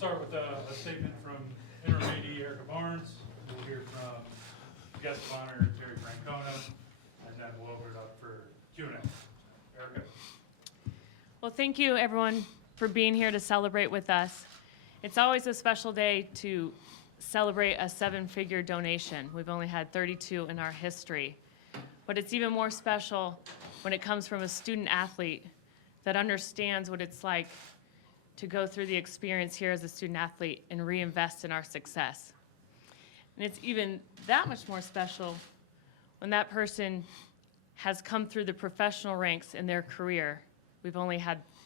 start with a statement from interim AD Erica Barnes. We'll hear from guest of honor Terry Francona, and then we'll open it up for Q&A. Erica. Well, thank you everyone for being here to celebrate with us. It's always a special day to celebrate a 7-figure donation. We've only had 32 in our history. But it's even more special when it comes from a student athlete that understands what it's like to go through the experience here as a student athlete and reinvest in our success. And it's even that much more special when that person has come through the professional ranks in their career.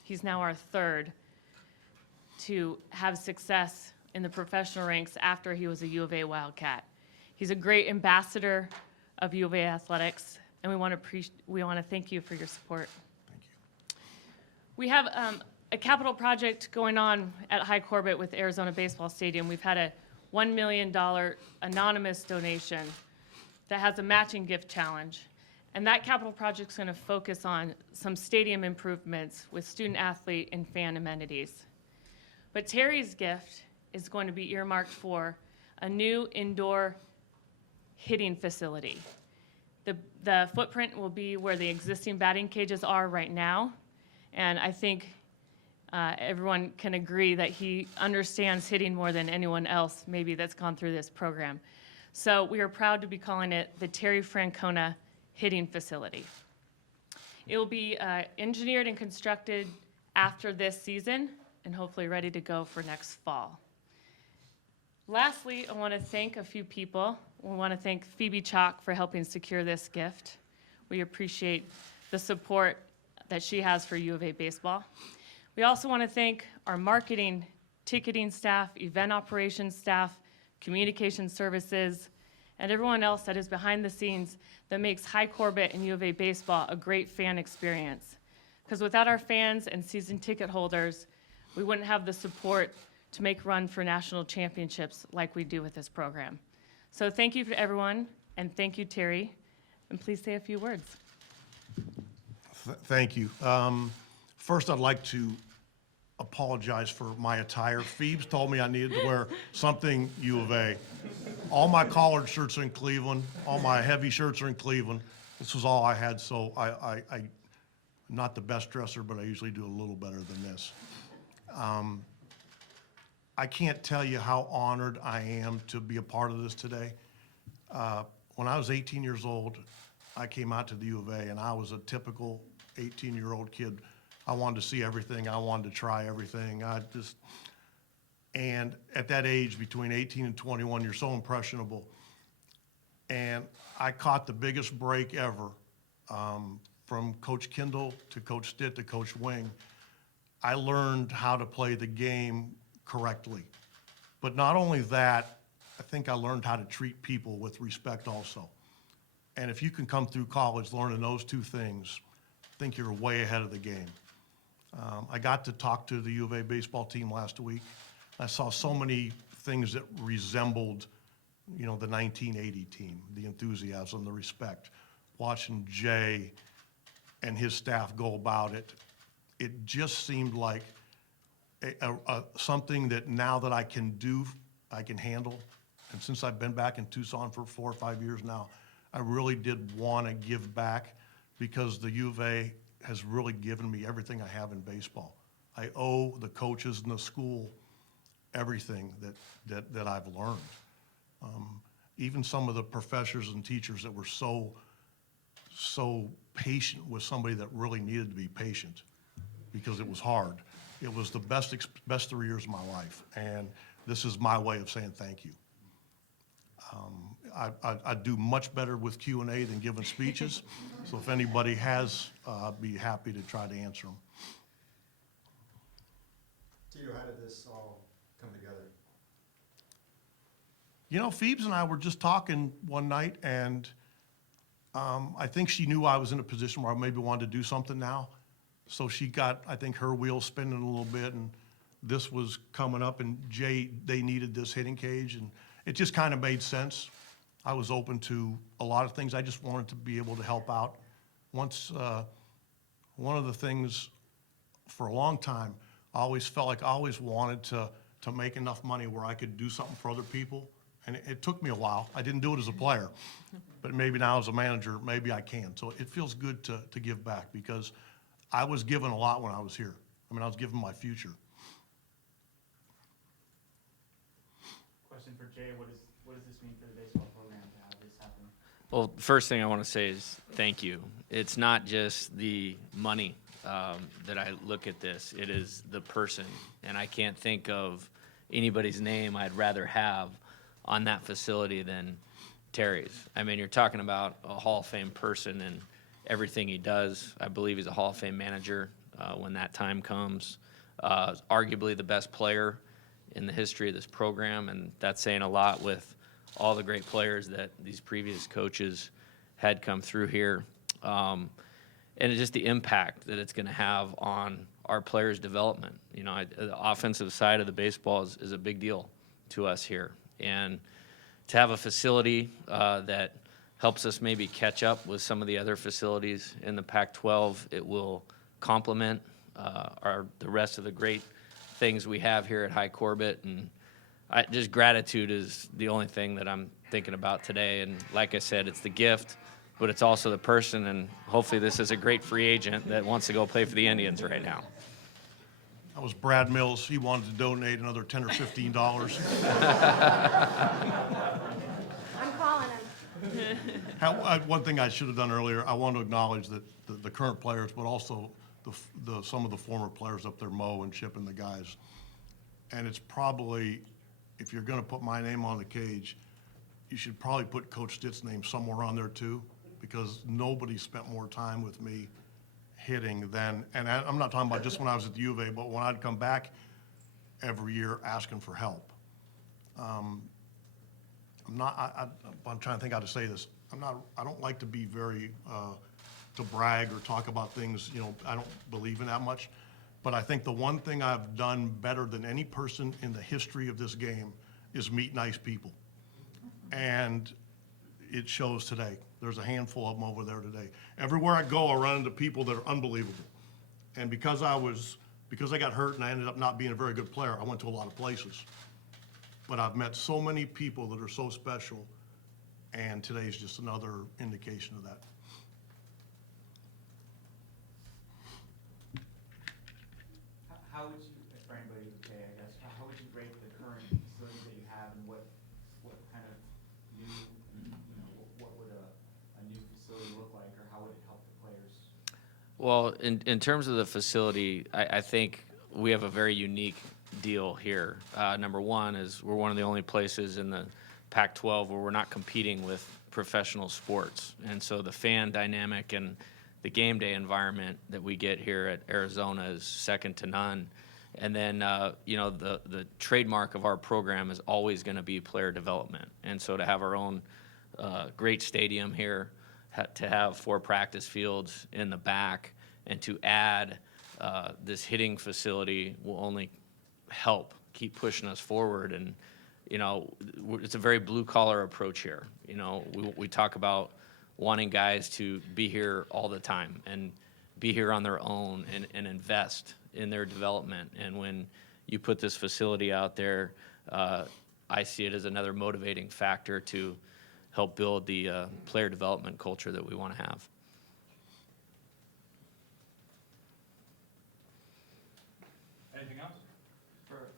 He's now our third to have success in the professional ranks after he was a U of A Wildcat. He's a great ambassador of U of A athletics, and we want to thank you for your support. Thank you. We have a capital project going on at High Corbett with Arizona Baseball Stadium. We've had a $1 million anonymous donation that has a matching gift challenge. And that capital project is going to focus on some stadium improvements with student athlete and fan amenities. But Terry's gift is going to be earmarked for a new indoor hitting facility. The footprint will be where the existing batting cages are right now. And I think everyone can agree that he understands hitting more than anyone else maybe that's gone through this program. So we are proud to be calling it the Terry Francona Hitting Facility. It will be engineered and constructed after this season and hopefully ready to go for next fall. Lastly, I want to thank a few people. We want to thank Phoebe Chalk for helping secure this gift. We appreciate the support that she has for U of A baseball. We also want to thank our marketing, ticketing staff, event operations staff, communication services, and everyone else that is behind the scenes that makes High Corbett and U of A baseball a great fan experience. Because without our fans and season ticket holders, we wouldn't have the support to make a run for national championships like we do with this program. So thank you to everyone, and thank you, Terry. And please say a few words. Thank you. First, I'd like to apologize for my attire. Phoebes told me I needed to wear something U of A. All my collared shirts are in Cleveland. All my heavy shirts are in Cleveland. This was all I had, so I'm not the best dresser, but I usually do a little better than this. I can't tell you how honored I am to be a part of this today. When I was 18 years old, I came out to the U of A, and I was a typical 18-year-old kid. I wanted to see everything. I wanted to try everything. And at that age, between 18 and 21, you're so impressionable. And I caught the biggest break ever from Coach Kindle to Coach Stitt to Coach Wing. I learned how to play the game correctly. But not only that, I think I learned how to treat people with respect also. And if you can come through college learning those two things, I think you're way ahead of the game. I got to talk to the U of A baseball team last week. I saw so many things that resembled, the 1980 team, the enthusiasm, the respect. Watching Jay and his staff go about it, it just seemed like something that now that I can do, I can handle. And since I've been back in Tucson for 4 or 5 years now, I really did want to give back because the U of A has really given me everything I have in baseball. I owe the coaches and the school everything that I've learned. Even some of the professors and teachers that were so patient with somebody that really needed to be patient because it was hard. It was the best 3 years of my life, and this is my way of saying thank you. I do much better with Q&A than giving speeches, so if anybody has, I'd be happy to try to answer them. Tito, how did this all come together? Phoebes and I were just talking one night, and I think she knew I was in a position where I maybe wanted to do something now. So she got, I think, her wheels spinning a little bit, and this was coming up, and Jay, they needed this hitting cage, and it just kind of made sense. I was open to a lot of things. I just wanted to be able to help out. One of the things for a long time, I always felt like I always wanted to to make enough money where I could do something for other people. And it took me a while. I didn't do it as a player, but maybe now as a manager, maybe I can. So it feels good to give back because I was given a lot when I was here. I mean, I was given my future. Question for Jay, what does this mean for the baseball program to have this happen? Well, first thing I want to say is thank you. It's not just the money that I look at this. It is the person. And I can't think of anybody's name I'd rather have on that facility than Terry's. I mean, you're talking about a Hall of Fame person and everything he does. I believe he's a Hall of Fame manager when that time comes. Arguably the best player in the history of this program, and that's saying a lot with all the great players that these previous coaches had come through here. And it's just the impact that it's going to have on our players' development. You know, the offensive side of the baseball is a big deal to us here. And to have a facility that helps us maybe catch up with some of the other facilities in the Pac-12, it will complement the rest of the great things we have here at High Corbett. And just gratitude is the only thing that I'm thinking about today. And like I said, it's the gift, but it's also the person. And hopefully this is a great free agent that wants to go play for the Indians right now. That was Brad Mills. He wanted to donate another $10 or $15. I'm calling him. One thing I should have done earlier, I want to acknowledge that the current players, but also some of the former players up there, Mo and Chip and the guys. And it's probably, if you're going to put my name on the cage, you should probably put Coach Stitt's name somewhere on there too, because nobody spent more time with me hitting than, and I'm not talking about just when I was at the U of A, but when I'd come back every year asking for help. I'm trying to think how to say this. I don't like to be very, to brag or talk about things, you know, I don't believe in that much. But I think the one thing I've done better than any person in the history of this game is meet nice people. And it shows today. There's a handful of them over there today. Everywhere I go, I run into people that are unbelievable. And because I got hurt and I ended up not being a very good player, I went to a lot of places. But I've met so many people that are so special, and today's just another indication of that. How would you, for anybody who's Jay, I guess, how would you rate the current facilities that you have, and what kind of new, what would a new facility look like, or how would it help the players? Well, in terms of the facility, I think we have a very unique deal here. Number one is we're one of the only places in the Pac-12 where we're not competing with professional sports. And so the fan dynamic and the game day environment that we get here at Arizona is second to none. And then, the trademark of our program is always going to be player development. And so to have our own great stadium here, to have 4 practice fields in the back, and to add this hitting facility will only help keep pushing us forward. And, it's a very blue-collar approach here. We talk about wanting guys to be here all the time and be here on their own and invest in their development. And when you put this facility out there, I see it as another motivating factor to help build the player development culture that we want to have. Anything else? For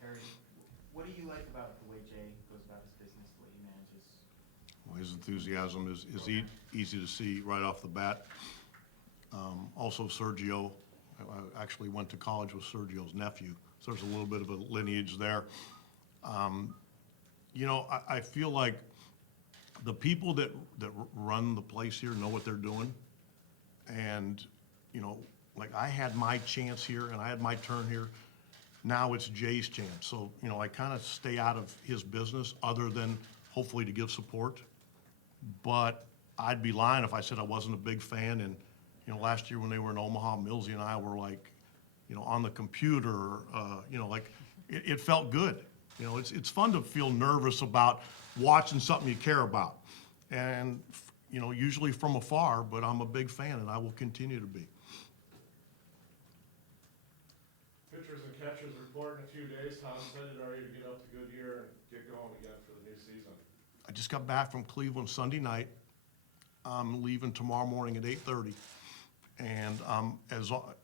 Terry, what do you like about the way Jay goes about his business, the way he manages? Well, his enthusiasm is easy to see right off the bat. Also Sergio, I actually went to college with Sergio's nephew, so there's a little bit of a lineage there. I feel like the people that run the place here know what they're doing. And, like I had my chance here and I had my turn here. Now it's Jay's chance. So, I kind of stay out of his business other than hopefully to give support. But I'd be lying if I said I wasn't a big fan. And, last year when they were in Omaha, Millsy and I were like, on the computer, it felt good. It's fun to feel nervous about watching something you care about. And, usually from afar, but I'm a big fan and I will continue to be. Future pitchers and catchers report in a few days. How excited are you to get up to Goodyear and get going again for the new season? I just got back from Cleveland Sunday night. I'm leaving tomorrow morning at 8:30. And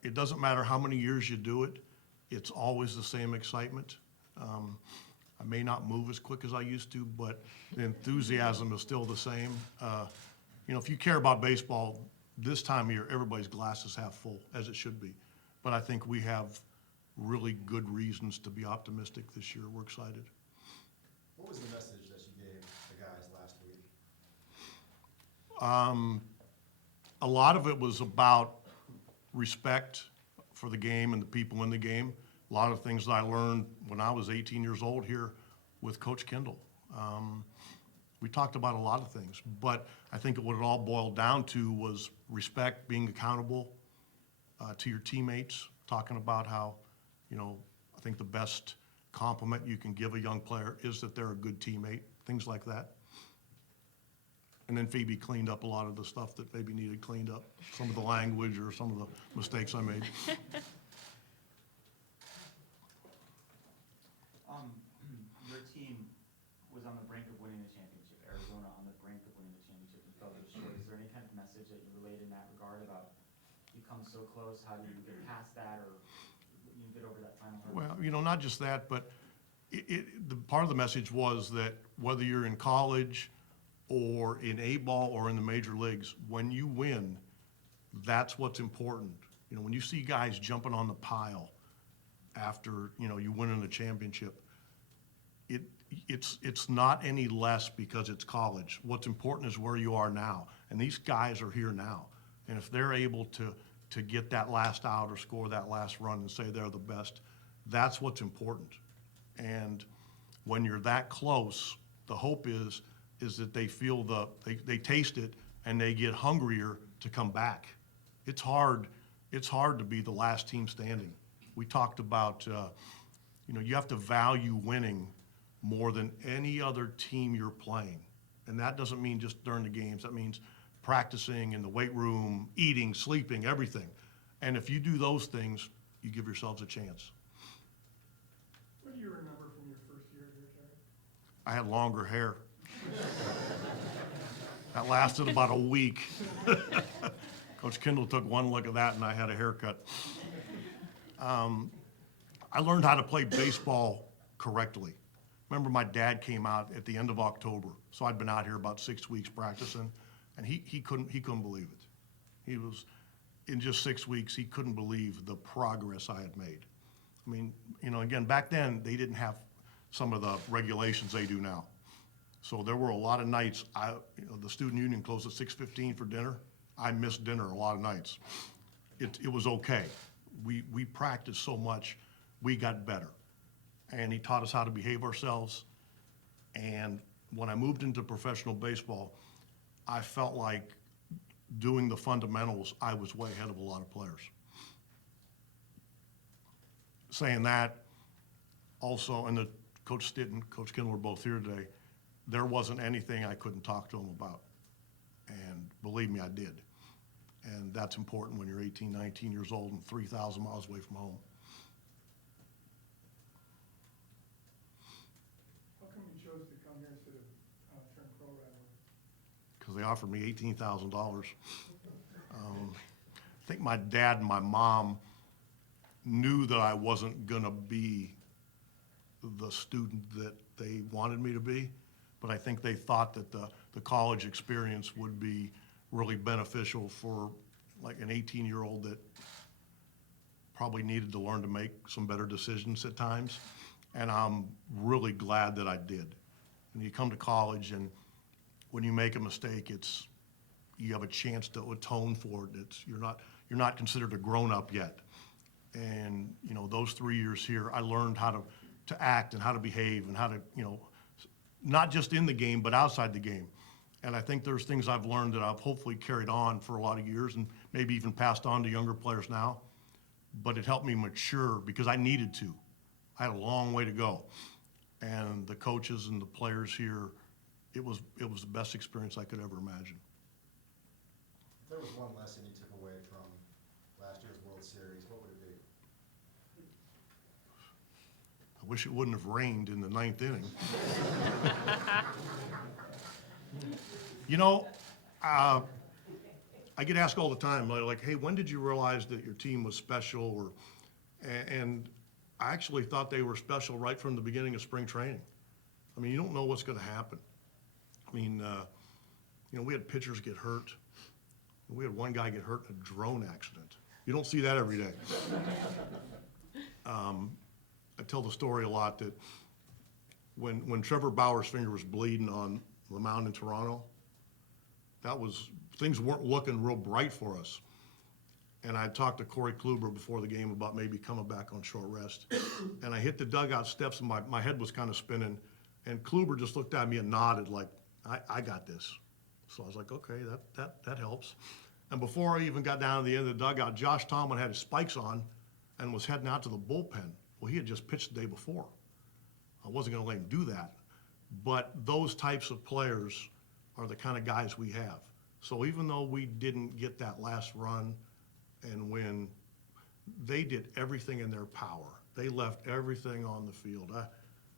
it doesn't matter how many years you do it, it's always the same excitement. I may not move as quick as I used to, but the enthusiasm is still the same. If you care about baseball, this time of year, everybody's glass is half full, as it should be. But I think we have really good reasons to be optimistic this year. We're excited. What was the message that you gave the guys last week? A lot of it was about respect for the game and the people in the game. A lot of things that I learned when I was 18 years old here with Coach Kendall. We talked about a lot of things, but I think what it all boiled down to was respect, being accountable to your teammates, talking about how, I think the best compliment you can give a young player is that they're a good teammate, things like that. And then Phoebe cleaned up a lot of the stuff that maybe needed cleaned up, some of the language or some of the mistakes I made. Your team was on the brink of winning the championship, Arizona on the brink of winning the championship and fell just short. Is there any kind of message that you relayed in that regard about you come so close, how do you get past that or you get over that final hurdle? Well, not just that, but the part of the message was that whether you're in college or in A-ball or in the major leagues, when you win, that's what's important. When you see guys jumping on the pile after, you win in a championship, it's not any less because it's college. What's important is where you are now. And these guys are here now. And if they're able to get that last out or score that last run and say they're the best, that's what's important. And when you're that close, the hope is that they feel they taste it and they get hungrier to come back. It's hard to be the last team standing. We talked about, you have to value winning more than any other team you're playing. And that doesn't mean just during the games. That means practicing in the weight room, eating, sleeping, everything. And if you do those things, you give yourselves a chance. What do you remember from your first year here, Terry? I had longer hair. That lasted about a week. Coach Kendall took one look at that and I had a haircut. I learned how to play baseball correctly. Remember, my dad came out at the end of October, so I'd been out here about 6 weeks practicing, and he couldn't believe it. He was, in just 6 weeks, he couldn't believe the progress I had made. I mean, again, back then, they didn't have some of the regulations they do now. So there were a lot of nights, the student union closed at 6:15 for dinner. I missed dinner a lot of nights. It was okay. We practiced so much, we got better. And he taught us how to behave ourselves. And when I moved into professional baseball, I felt like doing the fundamentals, I was way ahead of a lot of players. Saying that, also, and Coach Stitt and Coach Kendall were both here today, there wasn't anything I couldn't talk to them about. And believe me, I did. And that's important when you're 18, 19 years old and 3,000 miles away from home. How come you chose to come here instead of turn pro right away? Because they offered me $18,000. I think my dad and my mom knew that I wasn't gonna be the student that they wanted me to be, but I think they thought that the college experience would be really beneficial for like an 18-year-old that probably needed to learn to make some better decisions at times. And I'm really glad that I did. And you come to college, and when you make a mistake, you have a chance to atone for it. You're not considered a grown-up yet. And those 3 years here, I learned how to act and how to behave and how to not just in the game but outside the game. And I think there's things I've learned that I've hopefully carried on for a lot of years and maybe even passed on to younger players now. But it helped me mature because I needed to. I had a long way to go. And the coaches and the players here, it was the best experience I could ever imagine. If there was one lesson you took away from last year's World Series, what would it be? wish it wouldn't have rained in the ninth inning. You know, I get asked all the time, like, hey, when did you realize that your team was special? And I actually thought they were special right from the beginning of spring training. I mean, you don't know what's going to happen. I mean, you know, we had pitchers get hurt. We had one guy get hurt in a drone accident. You don't see that every day. I tell the story a lot that when Trevor Bauer's finger was bleeding on the mound in Toronto, things weren't looking real bright for us. And I talked to Corey Kluber before the game about maybe coming back on short rest. And I hit the dugout steps and my head was kind of spinning. And Kluber just looked at me and nodded like, I got this. So I was like, okay, that helps. And before I even got down to the end of the dugout, Josh Tomlin had his spikes on and was heading out to the bullpen. Well, he had just pitched the day before. I wasn't going to let him do that. But those types of players are the kind of guys we have. So even though we didn't get that last run and win, they did everything in their power. They left everything on the field.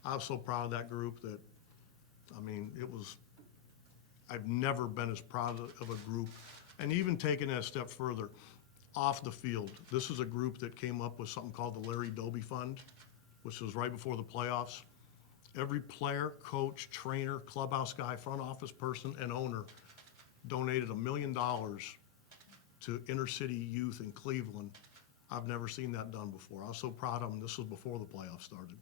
I was so proud of that group that, I mean, I've never been as proud of a group. And even taking it a step further, off the field, this is a group that came up with something called the Larry Doby Fund, which was right before the playoffs. Every player, coach, trainer, clubhouse guy, front office person, and owner donated $1 million to inner city youth in Cleveland. I've never seen that done before. I was so proud of them. This was before the playoffs started.